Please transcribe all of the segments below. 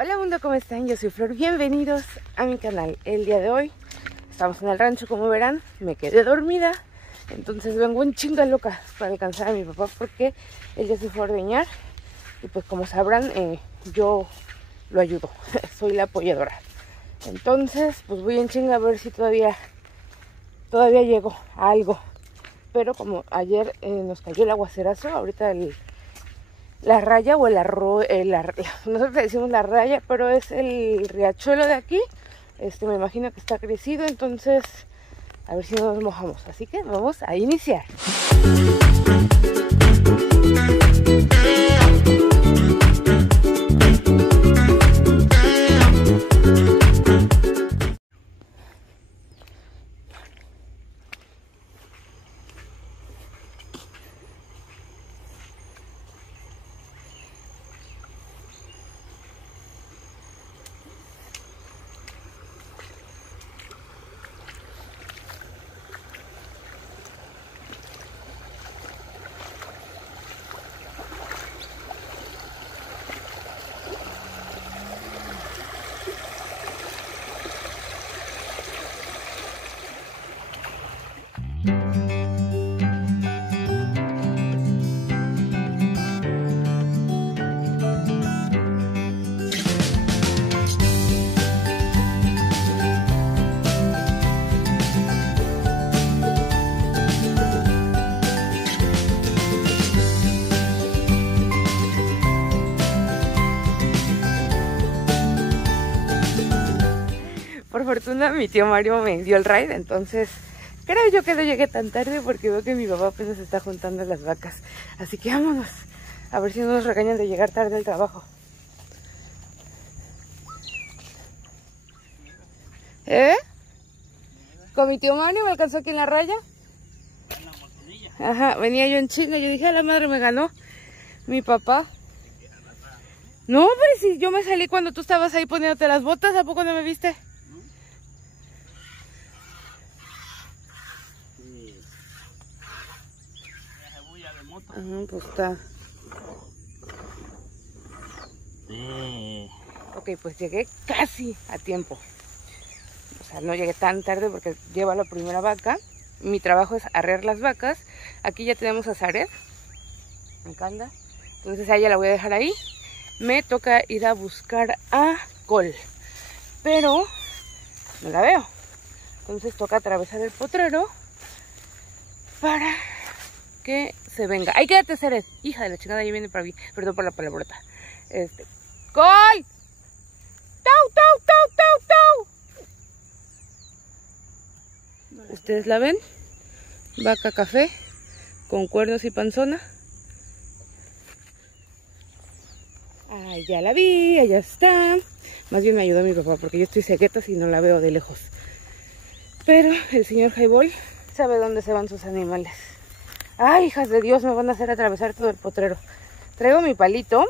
Hola mundo, ¿cómo están? Yo soy Flor, bienvenidos a mi canal. El día de hoy estamos en el rancho, como verán, me quedé dormida. Entonces vengo un chinga loca para alcanzar a mi papá porque él ya se fue a ordeñar. Y pues como sabrán, yo lo ayudo, soy la apoyadora. Entonces pues voy en chinga a ver si todavía llego a algo. Pero como ayer nos cayó el aguacerazo, ahorita la raya o el arroyo, nosotros le decimos la raya, pero es el riachuelo de aquí. Me imagino que está crecido, entonces a ver si no nos mojamos. Así que vamos a iniciar. Por fortuna mi tío Mario me dio el ride, entonces creo yo que no llegué tan tarde porque veo que mi papá apenas está juntando las vacas. Así que vámonos, a ver si no nos regañan de llegar tarde al trabajo. ¿Con mi tío Mario me alcanzó aquí en la raya? Ajá, venía yo en chinga, yo dije, a la madre me ganó mi papá. No, pero si yo me salí cuando tú estabas ahí poniéndote las botas, ¿a poco no me viste? Pues está. Ok, pues llegué casi a tiempo. O sea, no llegué tan tarde porque lleva la primera vaca. Mi trabajo es arrear las vacas. Aquí ya tenemos a Zaret. Me encanta. Entonces a ella la voy a dejar ahí. Me toca ir a buscar a Col. Pero no la veo. Entonces toca atravesar el potrero para que se venga. ¡Ay, quédate, Zaret! Hija de la chingada, ahí viene para mí. Perdón por la palabrota. ¡Col! ¡Tau, tau, tau, tau, tau! ¿Ustedes la ven? Vaca café con cuernos y panzona. Ay, ya la vi, allá está. Más bien me ayudó mi papá porque yo estoy cegueta y no la veo de lejos. Pero el señor Highball sabe dónde se van sus animales. Ay, hijas de Dios, me van a hacer atravesar todo el potrero. Traigo mi palito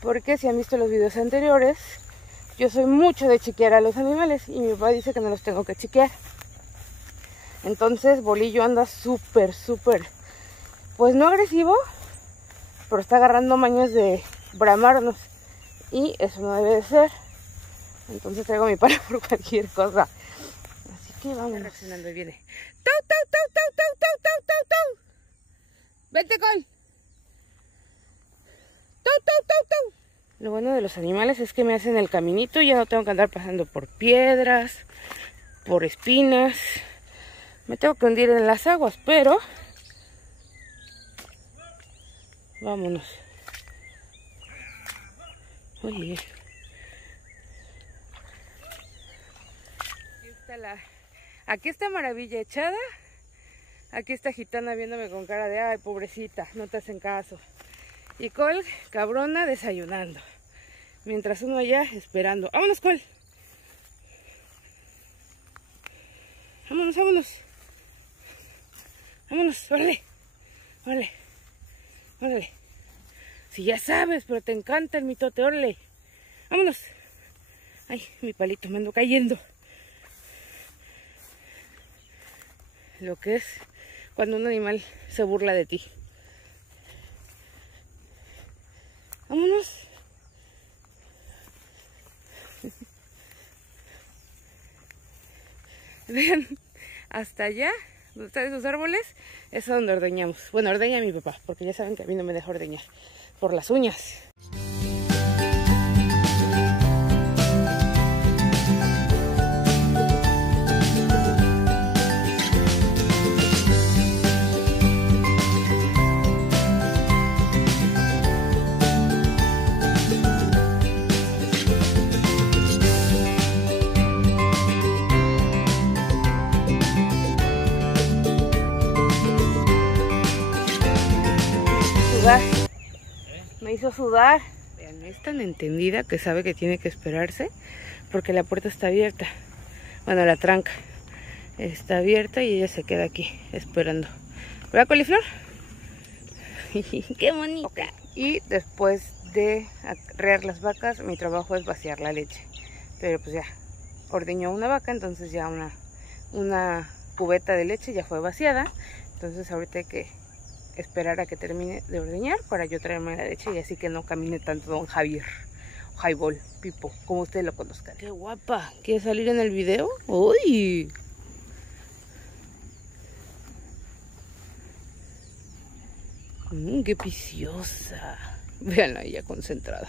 porque si han visto los videos anteriores, yo soy mucho de chiquear a los animales y mi papá dice que no los tengo que chiquear. Entonces Bolillo anda súper, pues no agresivo, pero está agarrando mañas de bramarnos y eso no debe de ser. Entonces traigo mi palo por cualquier cosa. Así que vamos. Reaccionando y viene. ¡Tau, tau, tau, tau, tau, tau, tau, tau, tau! ¡Vente, Col! ¡Tau, tau, tau, tau! Lo bueno de los animales es que me hacen el caminito y ya no tengo que andar pasando por piedras, por espinas. Me tengo que hundir en las aguas, pero vámonos. Oye. Aquí está Maravilla echada. Aquí está Gitana viéndome con cara de ay, pobrecita, no te hacen caso. Y Col, cabrona, desayunando. Mientras uno allá esperando. ¡Vámonos, Col! ¡Vámonos, vámonos! ¡Vámonos! ¡Órale! ¡Órale! ¡Órale! Si ya sabes, pero te encanta el mitote, órale. ¡Vámonos! ¡Ay, mi palito, me ando cayendo! Lo que es cuando un animal se burla de ti. Vámonos. Vean, hasta allá, donde están esos árboles, es donde ordeñamos. Bueno, ordeña mi papá, porque ya saben que a mí no me deja ordeñar por las uñas. Me hizo sudar. Vean, es tan entendida que sabe que tiene que esperarse porque la puerta está abierta. Bueno, la tranca está abierta y ella se queda aquí esperando. ¿Verdad, coliflor? ¡Qué bonita! Okay. Y después de arrear las vacas, mi trabajo es vaciar la leche. Pero pues ya ordeñó una vaca, entonces ya una cubeta de leche ya fue vaciada. Entonces ahorita hay que esperar a que termine de ordeñar para yo traerme la leche y así que no camine tanto don Javier, Highball, Pipo, como ustedes lo conozcan. ¡Qué guapa! ¿Quiere salir en el video? ¡Uy! ¡Qué preciosa! Véanla ella concentrada.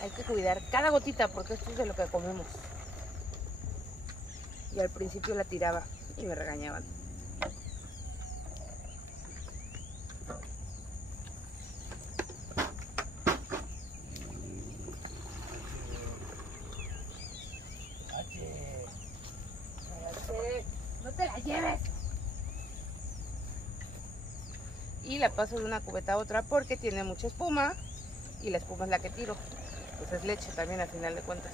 Hay que cuidar cada gotita porque esto es de lo que comemos. Y al principio la tiraba y me regañaban. ¡No te la lleves! Y la paso de una cubeta a otra porque tiene mucha espuma y la espuma es la que tiro. Pues es leche también al final de cuentas.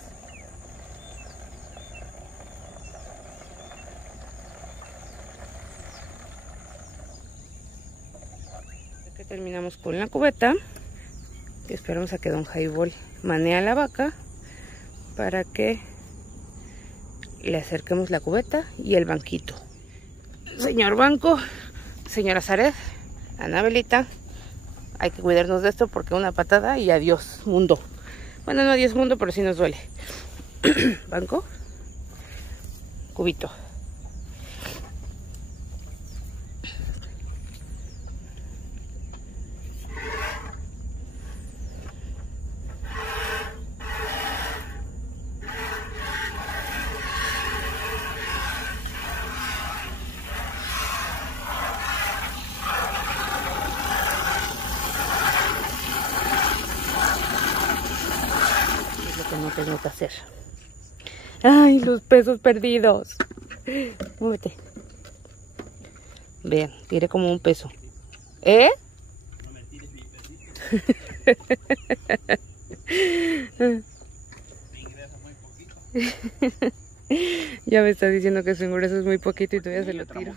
Aquí terminamos con la cubeta. Y esperamos a que don Highball manee a la vaca para que le acerquemos la cubeta y el banquito. Señor banco, señora Zaret, Anabelita, hay que cuidarnos de esto porque una patada y adiós mundo. Bueno, no adiós mundo, pero sí nos duele. Banco, cubito. No tengo que hacer. Ay, los pesos perdidos. Muévete. Vean, tiré como un peso. ¿Eh? No me tires mi pesito. Me ingresa muy poquito. Ya me está diciendo que su ingreso es muy poquito y todavía se lo tiro.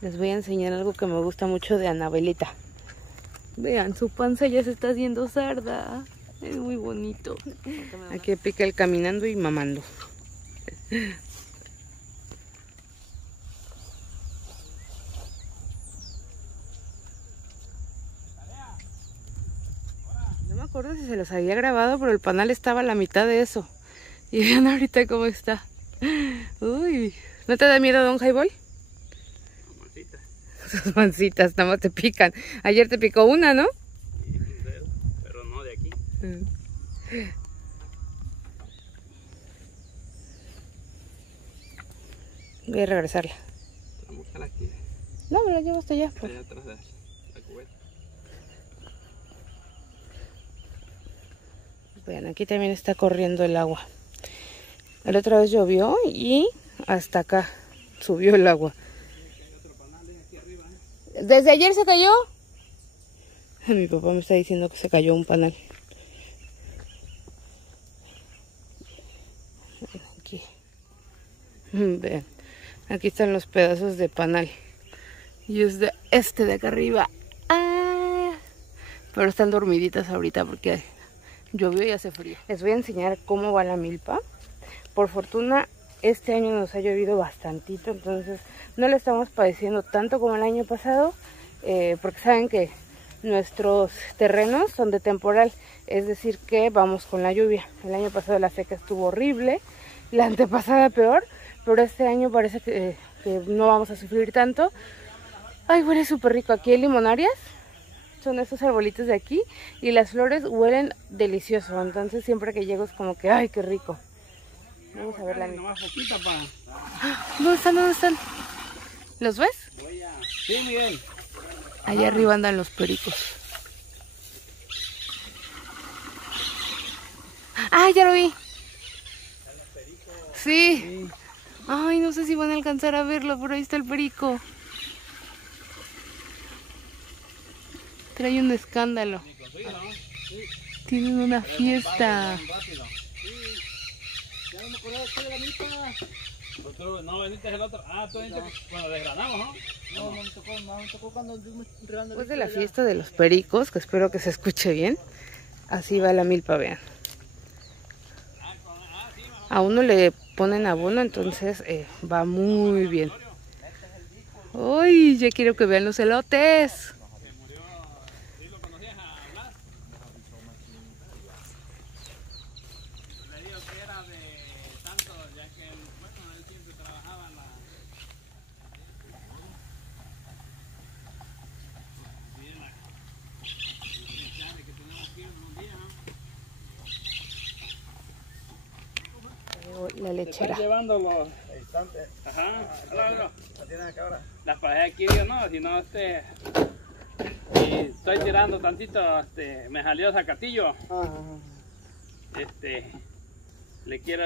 Les voy a enseñar algo que me gusta mucho de Anabelita. Vean, su panza ya se está haciendo sarda. Es muy bonito. Aquí pica el caminando y mamando. No me acuerdo si se los había grabado, pero el panal estaba a la mitad de eso. Y vean ahorita cómo está. Uy, ¿no te da miedo, don Highball? Sus mancitas, nada más te pican. Ayer te picó una, ¿no? Sí, pero no de aquí. Voy a regresarla. No, me la llevo hasta allá. Allá atrás de la cubeta. Vean, aquí también está corriendo el agua. La otra vez llovió y hasta acá subió el agua. ¿Desde ayer se cayó? Mi papá me está diciendo que se cayó un panal. Aquí. Vean. Aquí están los pedazos de panal. Y es de este de acá arriba. ¡Ah! pero están dormiditas ahorita porque llovió y hace frío. Les voy a enseñar cómo va la milpa. Por fortuna este año nos ha llovido bastantito, entonces no le estamos padeciendo tanto como el año pasado, porque saben que nuestros terrenos son de temporal, es decir que vamos con la lluvia. El año pasado la seca estuvo horrible, la antepasada peor, pero este año parece que no vamos a sufrir tanto. Ay, huele súper rico. Aquí hay limonarias, son estos arbolitos de aquí, y las flores huelen delicioso, entonces siempre que llego es como que ¡ay, qué rico! Vamos a ver la niña. ¿Dónde están? ¿Dónde están? ¿Los ves? Sí, Miguel. Allá arriba andan los pericos. ¡Ah, ya lo vi! Sí. Ay, no sé si van a alcanzar a verlo, pero ahí está el perico. Trae un escándalo. Tienen una fiesta. No, veniste el otro. Ah, tú veniste cuando desgranamos, ¿no? No, me tocó cuando estuvimos regando. Después de la fiesta de los pericos, que espero que se escuche bien, así va la milpa, vean. A uno le ponen abono, entonces va muy bien. ¡Uy! Ya quiero que vean los elotes. La lechera. Llevando los estantes. Ajá. ¿La tienen acá ahora? Las pasé aquí, yo no, si no, y estoy tirando tantito, me salió zacatillo. Le quiero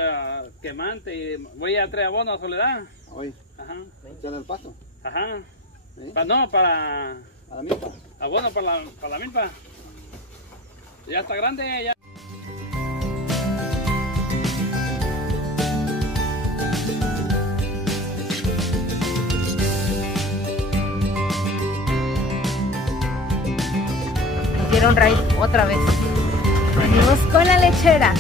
quemante y voy a traer abono a Soledad. Hoy. Ajá. ¿Echarle el pasto? Ajá. ¿Sí? No, para ¿A la milpa? abono para la milpa. Ya está grande, ya. Hicieron raid otra vez. Venimos con la lechera.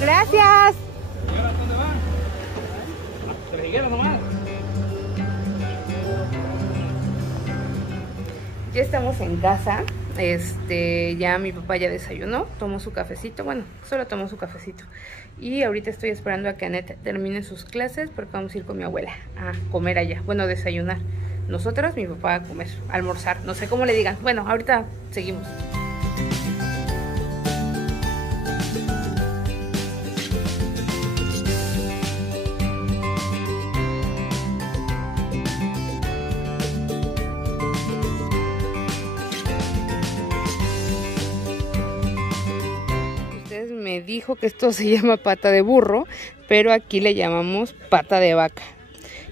Gracias. ¿Y ahora dónde van? ¿Trejiguera nomás? Ya estamos en casa. Ya mi papá ya desayunó, tomó su cafecito, bueno, solo tomó su cafecito. Y ahorita estoy esperando a que Annette termine sus clases porque vamos a ir con mi abuela a comer allá. Bueno, desayunar. Nosotros, mi papá a comer, a almorzar, no sé cómo le digan. Bueno, ahorita seguimos. Me dijo que esto se llama pata de burro, pero aquí le llamamos pata de vaca.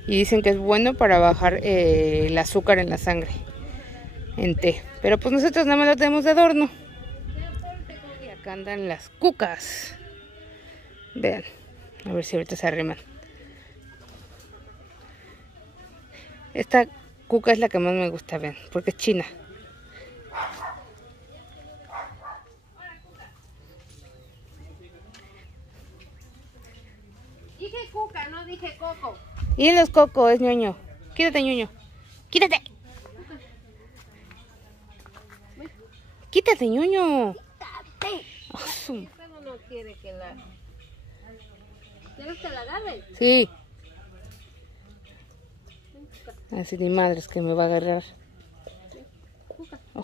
Y dicen que es bueno para bajar el azúcar en la sangre, en té. Pero pues nosotros nada más lo tenemos de adorno. Y acá andan las cucas. Vean, a ver si ahorita se arriman. Esta cuca es la que más me gusta, vean, porque es china. Dije cuca, no dije coco. Y en los cocos es ñoño. Quítate, ñoño. Quítate. Quítate, ñoño. ¡Quítate! Oh, Pero no quiere que la... ¿Quieres que la agarre? sí. Así ni madres que me va a agarrar.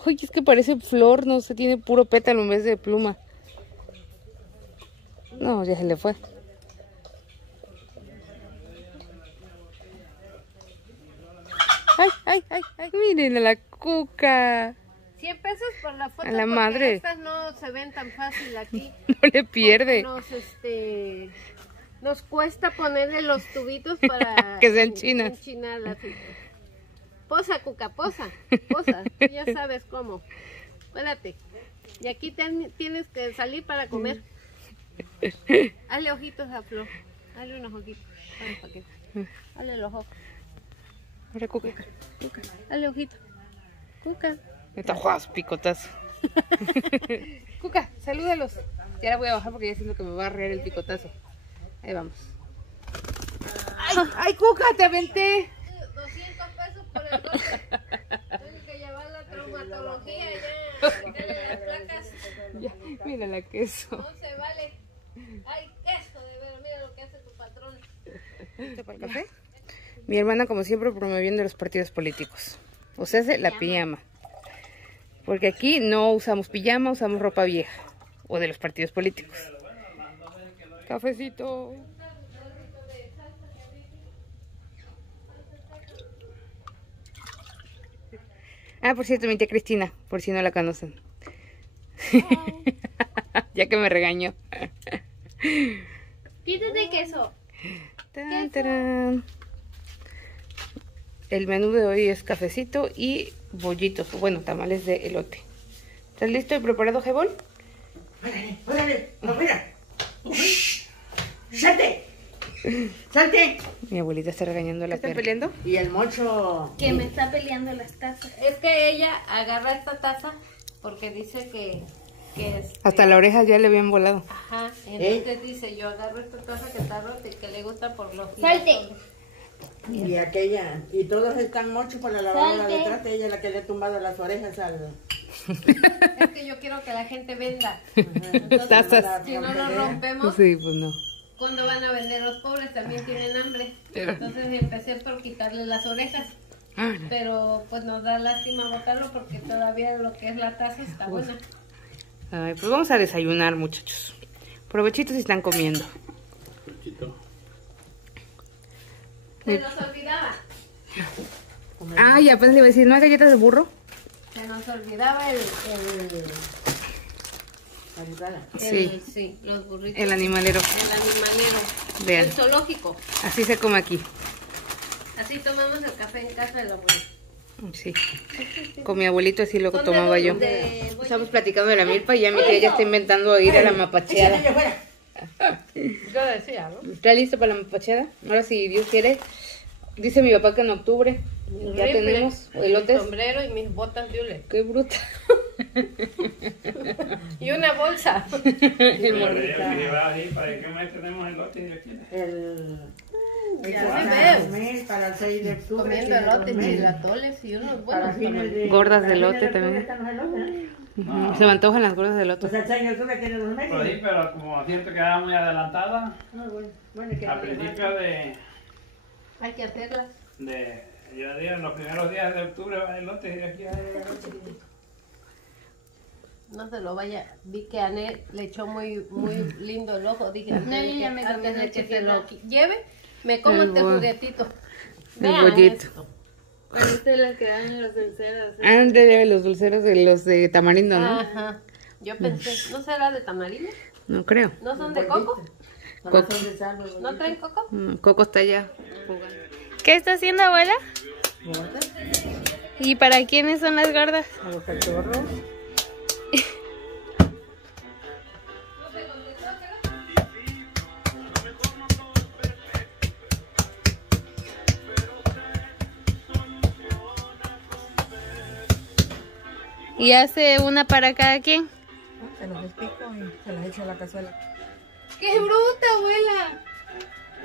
Ay, es que parece flor, no sé, tiene puro pétalo en vez de pluma. No, ya se le fue. Ay, ay, ay, ay, miren a la cuca. 100 pesos por la foto. A la porque madre. Estas no se ven tan fácil aquí. No le pierde. Nos cuesta ponerle los tubitos para que sean chinas. Enchinarlas. Posa, Cuca, posa. Posa. Ya sabes cómo. Espérate. Y aquí tienes que salir para comer. Hazle ojitos a Flor. Hazle unos ojitos. Hazle los ojos. Ahora, Cuca. Hazle ojitos. Cuca. Está juas, picotazo. Cuca, salúdalos. Ya la voy a bajar porque ya siento que me va a arrear el picotazo. Ahí vamos. ¡Ay, Cuca, te aventé! 200 pesos por el golpe. Tienes que llevar la traumatología ya. Quitarle las placas. Ya, mira la queso. No se vale. Ay, queso, de veras. Mira lo que hace tu patrón. ¿Para el café? Mi hermana, como siempre, promoviendo los partidos políticos. O sea, la pijama. Porque aquí no usamos pijama, usamos ropa vieja. O de los partidos políticos. Cafecito. Ah, por cierto, mi tía Cristina, por si no la conocen. Ya que me regañó. Quítate queso. Tan, tarán. El menú de hoy es cafecito y bollitos, bueno, tamales de elote. ¿Estás listo y preparado, Jebol? ¡Órale! ¡No, mira! ¡Salte! ¡Salte! Mi abuelita está regañando a la perra. ¿Están peleando? Y el mocho... Que me está peleando las tazas. Es que ella agarra esta taza porque dice que Hasta la oreja ya le habían volado. Ajá, entonces dice, yo agarro esta taza que está rota y que le gusta por los... ¡Salte! Y aquella... Y todos están mochos por la lavadora detrás de ella, la que le ha tumbado las orejas al... Es que yo quiero que la gente venda. Entonces, Tazas. si no nos rompemos, Sí, pues no. ¿cuándo van a vender? Los pobres también tienen hambre. Entonces empecé por quitarle las orejas. Pero pues nos da lástima botarlo porque todavía lo que es la taza está buena. Ay, pues vamos a desayunar, muchachos. Provechitos si están comiendo. Se nos olvidaba. Ay, apenas le iba a decir, ¿no hay galletas de burro? Se nos olvidaba el Sí, los burritos. el animalero. El animalero. Vean. El zoológico. Así se come aquí. Así tomamos el café en casa de la abuela. Sí. Con mi abuelito así lo Son tomaba de yo. los de- Estamos platicando de la milpa y ya mi tía ya está inventando ir a la mapacheada. Yo decía, ¿no? ¿Está listo para la mapacheada? Ahora si Dios quiere. Dice mi papá que en octubre ya Rifle, tenemos mi elotes. sombrero y mis botas de hule. Qué bruta. Y una bolsa. ¿Para qué más tenemos elote aquí? Para el 6 de octubre. Comiendo elotes, chilatoles y unos buenos. Gordas de elote también. Ujú. Se me antojan las gordas de elote. Pues el 6 de octubre tiene 2 meses. Pues sí, pero como siento que era muy adelantada, Bueno, que a principios Hay que hacerlas. yo digo, en los primeros días de octubre va elote y de aquí a... No se lo vaya. Vi que Anel le echó muy lindo el ojo. Dije, No, antes yo ya me comí antes de una que se chiquita. lo lleve, me como El este bo- juguetito. El Vean bollito. esto. Pero ustedes les quedan los dulceros. Ándale, los dulceros de los de tamarindo, ¿no? Ajá. Yo pensé, ¿no será de tamarindo? No creo. ¿No son de coco? Coco. ¿No traen coco? Coco está allá jugando. ¿Qué está haciendo, abuela? ¿Y para quiénes son las gordas? A los cachorros. ¿Y hace una para cada quien? Se los despico y se los echo a la cazuela. ¡Qué bruta, abuela!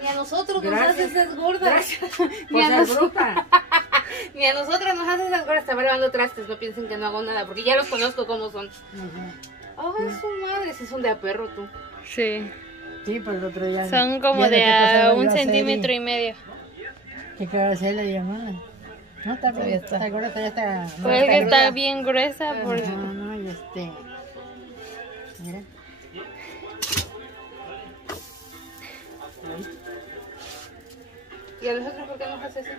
Y a nosotros nos hace esas gordas. Ni a, Pues es bruta. ni a nosotras nos hacen esas gordas. Estaba lavando trastes, no piensen que no hago nada, porque ya los conozco cómo son. Ay, su madre, si son de a perro tú. Sí. Sí, pues el otro día. Son como de a 1,5 centímetros. ¿Qué quiero hacer la llamada? No, está bien, está gorda, todavía está. Pues que está bien gruesa. Por... No, y mira. ¿Y a nosotros por qué nos hace eso?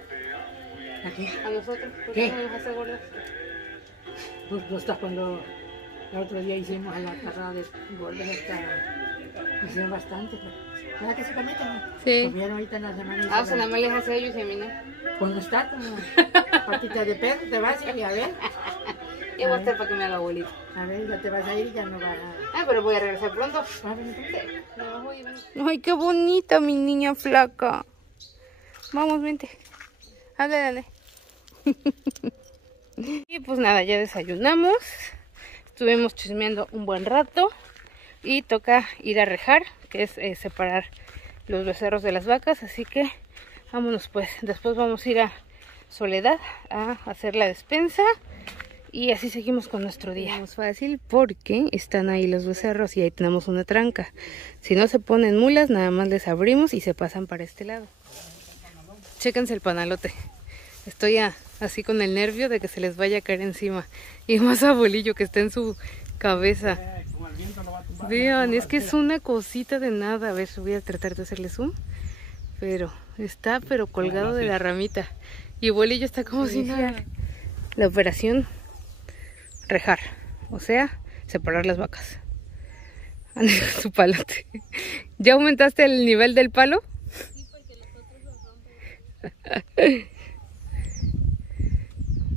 Aquí. ¿A nosotros por qué ¿Qué? no nos hace gordas? pues cuando el otro día hicimos la carrera de gordos, hicieron bastante. ¿Verdad que se cometen? Sí. Comieron ahorita en la semana. Ah, o sea, nada más les hace a ellos y a mí no. Pues no está como patita de perro, te vas y a ver. Y voy a estar para que me haga abuelito. A ver, ya te vas a ir, ya no vas a... Ah, pero voy a regresar pronto. Ah, ven, entonces. Ay, qué bonita mi niña flaca. Vamos, vente. Dale. Y pues nada, ya desayunamos. Estuvimos chismeando un buen rato. Y toca ir a rejar, que es separar los becerros de las vacas. Así que vámonos pues. Después vamos a ir a Soledad a hacer la despensa. Y así seguimos con nuestro día. Es fácil porque están ahí los becerros y ahí tenemos una tranca. Si no se ponen mulas, nada más les abrimos y se pasan para este lado. Chéquense el panalote. Estoy así con el nervio de que se les vaya a caer encima. Y más abuelillo que está en su cabeza. Vean, es que es una cosita de nada. A ver, voy a tratar de hacerle zoom. Pero está colgado de la ramita. Y abuelillo está como si nada. La operación... rejar, o sea, separar las vacas. Ande con su palote. ¿Ya aumentaste el nivel del palo? Sí, porque los otros los rompen.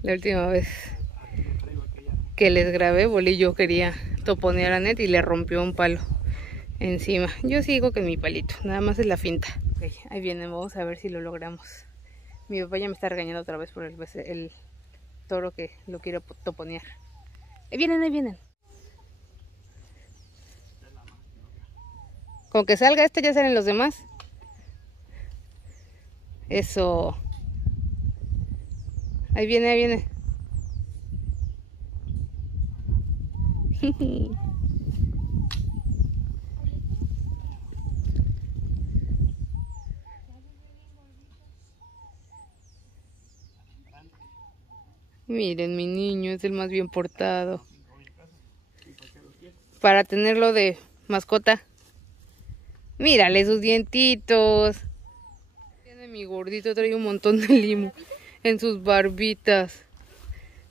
La última vez que les grabé, Bolillo quería toponear a Net y le rompió un palo encima. Yo sigo con mi palito, nada más es la finta. Okay, ahí vienen, vamos a ver si lo logramos. Mi papá ya me está regañando otra vez por el toro que lo quiero toponear. Ahí vienen. Con que salga este ya salen los demás. Eso. Ahí viene. Miren, mi niño es el más bien portado. Para tenerlo de mascota. Mírale sus dientitos. Tiene mi gordito, trae un montón de limo en sus barbitas.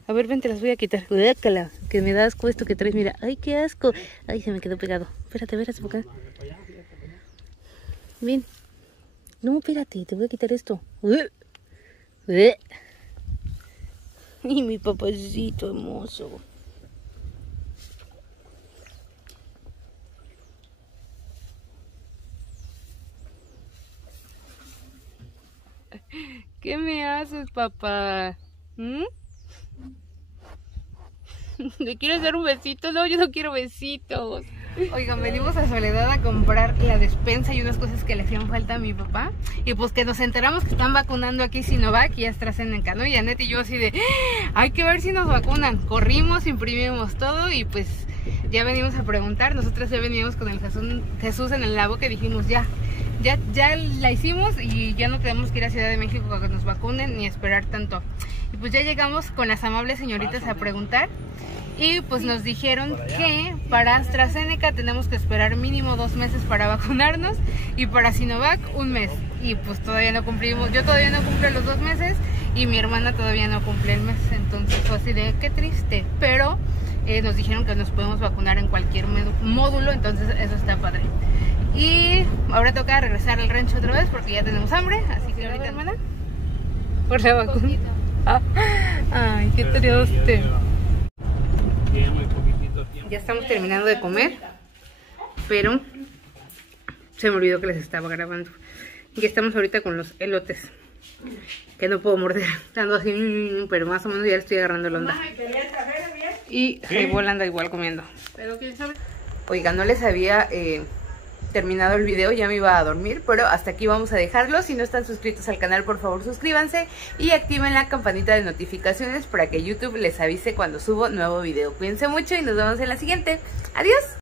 A ver, ven, te las voy a quitar. Uécala, que me da asco esto que traes, mira. Ay, qué asco. Ay, se me quedó pegado. Espérate, por acá. Ven. No, espérate, te voy a quitar esto. Y mi papacito hermoso. ¿Qué me haces, papá? ¿Le quieres dar un besito? No, yo no quiero besitos. Oigan, venimos a Soledad a comprar la despensa y unas cosas que le hacían falta a mi papá. Y pues que nos enteramos que están vacunando aquí Sinovac y AstraZeneca, ¿no? Y Anet y yo así de, hay que ver si nos vacunan. Corrimos, imprimimos todo y pues ya venimos a preguntar. Nosotros ya veníamos con el Jesús en la boca y dijimos ya la hicimos y ya no tenemos que ir a Ciudad de México a que nos vacunen ni esperar tanto. Y pues ya llegamos con las amables señoritas a preguntar. Y pues nos dijeron que para AstraZeneca tenemos que esperar mínimo 2 meses para vacunarnos y para Sinovac 1 mes. Y pues todavía no cumplimos, yo todavía no cumplo los 2 meses y mi hermana todavía no cumple el mes. Entonces fue así de qué triste, pero nos dijeron que nos podemos vacunar en cualquier módulo, entonces eso está padre. Y ahora toca regresar al rancho otra vez porque ya tenemos hambre, así que ahorita hermana por la vacuna. Ay, qué triste. Ya estamos terminando de comer, pero se me olvidó que les estaba grabando. Ya estamos ahorita con los elotes, que no puedo morder, ando así, pero más o menos ya le estoy agarrando la onda. Y Jaibol anda igual comiendo. Pero quién sabe. Oigan, no les había terminado el video, ya me iba a dormir, pero hasta aquí vamos a dejarlo. Si no están suscritos al canal, por favor suscríbanse y activen la campanita de notificaciones para que YouTube les avise cuando subo nuevo video. Cuídense mucho y nos vemos en la siguiente. Adiós.